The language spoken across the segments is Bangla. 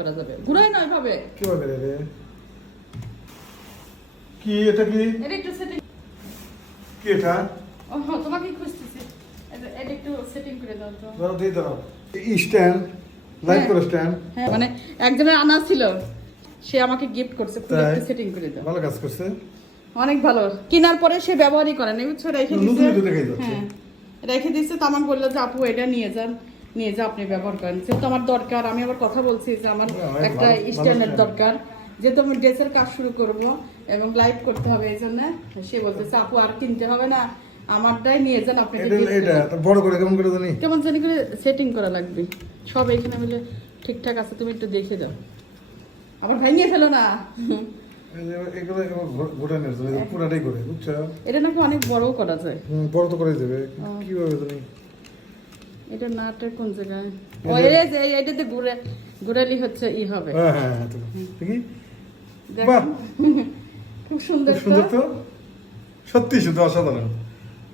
করা যাবে ঘুরাই নয় ভাবে কি হবে রে কি এটা কি এটা একটু সেটিং কি এটা ও তোমাকে খুঁজতেছি এটা একটু সেটিং করে দাও তো দাও দিয়ে দাও স্ট্যান্ড লাইট করে স্ট্যান্ড হ্যাঁ মানে একজনের আনা ছিল সে আমাকে গিফট করছে পুরো তাই? একটু সেটিং করে দাও ভালো কাজ করছে অনেক ভালো কেনার পরে সে ব্যবহারই করে না বুঝছো রেখে নতুন দিয়েছে নতুন দেখাই যাচ্ছে হ্যাঁ রেখে দিয়েছে তো আমাকে বললো যে আপু এটা নিয়ে যান নিয়ে যা আপনি ব্যবহার করেন যেহেতু আমার দরকার আমি আবার কথা বলছি যে আমার অনেক একটা ভালো- ভালো স্ট্যান্ডার্ড stand। দরকার যেহেতু আমি ড্রেসের কাজ শুরু করব এবং লাইভ করতে হবে এই জন্য সে বলতেছে আপু আর কিনতে হবে না আমারটাই নিয়ে যান আপনাকে এটা gift এটা দেব। তো বড় করে কেমন করে জানি কেমন জানি করে সেটিং করা লাগবে সব এখানে মিলে ঠিকঠাক আছে তুমি একটু দেখে দাও আবার ভাঙিয়ে ফেলো না এগুলো ঘোরানোর জন্য পুরাটাই করে বুঝছো এটা নাকি অনেক বড় করা যায় বড় তো করে দেবে কিভাবে তুমি এটা নাটের কোন জায়গায় ও এই যে- এই যে এটাতে ঘুরালি হচ্ছে ই হবে হ্যাঁ হ্যাঁ হ্যাঁ দেখি দেখো। বাহ খুব সুন্দর খুব সুন্দর তো তো সত্যি শুধু অসাধারণ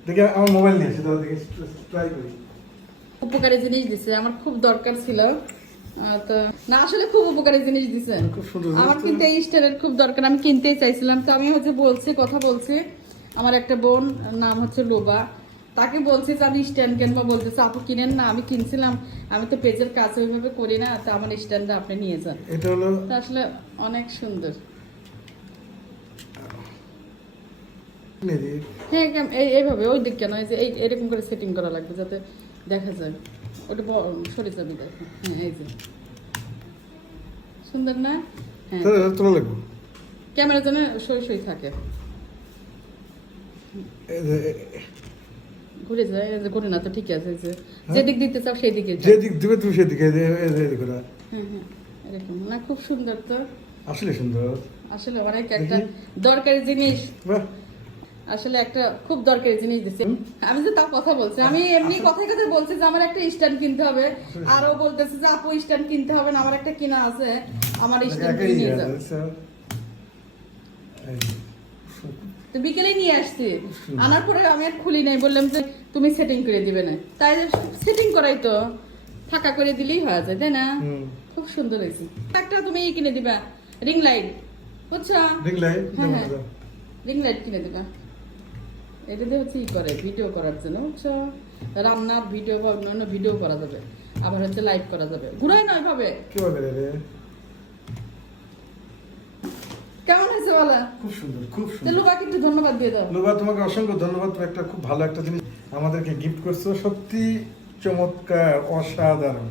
দেখি আমার মোবাইল নিয়ে সেটা দেখি ট্রাই করি উপকারী জিনিস দিছে আমার খুব দরকার ছিল তো না আসলে খুব উপকারী জিনিস দিছে খুব সুন্দর জিনিস আমার তো। কিন্তু এই স্টাইলের খুব দরকার আমি কিনতেই চাইছিলাম তো আমি হচ্ছে কথা বলছি আমার একটা বোন নাম হচ্ছে লোবা তাকে বলছি যে আমি স্ট্যান্ড কিনবো বলতেছে আপু কিনেন না আমি কিনছিলাম আমি তো পেজের কাজ ওইভাবে করি না তো আমার স্ট্যান্ডটা আপনি নিয়ে যান এটা হলো তো আসলে অনেক সুন্দর হ্যাঁ এইভাবে ওই দিক কেন এই যে এরকম করে সেটিং করা লাগবে যাতে দেখা যায় ওটা সরে যাবে দেখো হ্যাঁ এই যে সুন্দর না হ্যাঁ তোলা লাগবে ক্যামেরা যেন সই থাকে এই যে ঘুরে যায় এই যে ঘুরে না তো ঠিক আছে এই যে যেদিক দিতে চাও সেই দিকে যাও। যেদিক দিবে তুমি সেদিকে এদিকে করে হ্যাঁ হ্যাঁ এরকম না খুব সুন্দর তো আসলে সুন্দর আসলে অনেক একটা দরকারি জিনিস বাহ আসলে একটা খুব দরকারি জিনিস দিচ্ছে আমি যে তার কথা বলছি আমি এমনি কথায় কথায় বলছি যে আমার একটা স্ট্যান্ড কিনতে হবে আর ও বলতেছে যে আপু স্ট্যান্ড কিনতে হবে না আমার একটা কিনা আছে আমার স্ট্যান্ড একাই নিয়ে আছে, যাও স্যার। এই, তো বিকেলে নিয়ে আসছি আনার পরে আমি আর খুলি নাই বললাম যে তুমি সেটিং করে দিবে না তাই সেটিং করাই তো ফাঁকা করে দিলেই হয়ে যায় তাই না হুম। খুব সুন্দর হয়েছে একটা তুমি কিনে দিবা রিং লাইট বুঝছো ring light, হ্যাঁ, যেমন হ্যাঁ। এটা। রিং লাইট কিনে দিবা এটা দিয়ে হচ্ছে ই করে ভিডিও করার জন্য বুঝছো রান্নার ভিডিও বা অন্যান্য ভিডিও করা যাবে আবার হচ্ছে লাইভ করা যাবে ঘুরাই নয় ভাবে কি হবে রে? কেমন হয়েছে বলা খুব সুন্দর খুব তো সুন্দর লুবাকে একটু ধন্যবাদ দিয়ে দাও লুবা তোমাকে অসংখ্য ধন্যবাদ তুমি একটা খুব ভালো একটা জিনিস আমাদেরকে গিফট করছো সত্যি চমৎকার অসাধারণ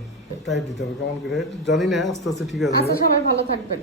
তাই দিতে হবে কেমন করে জানি না আস্তে আস্তে ঠিক আছে আচ্ছা সবাই ভালো থাকবেন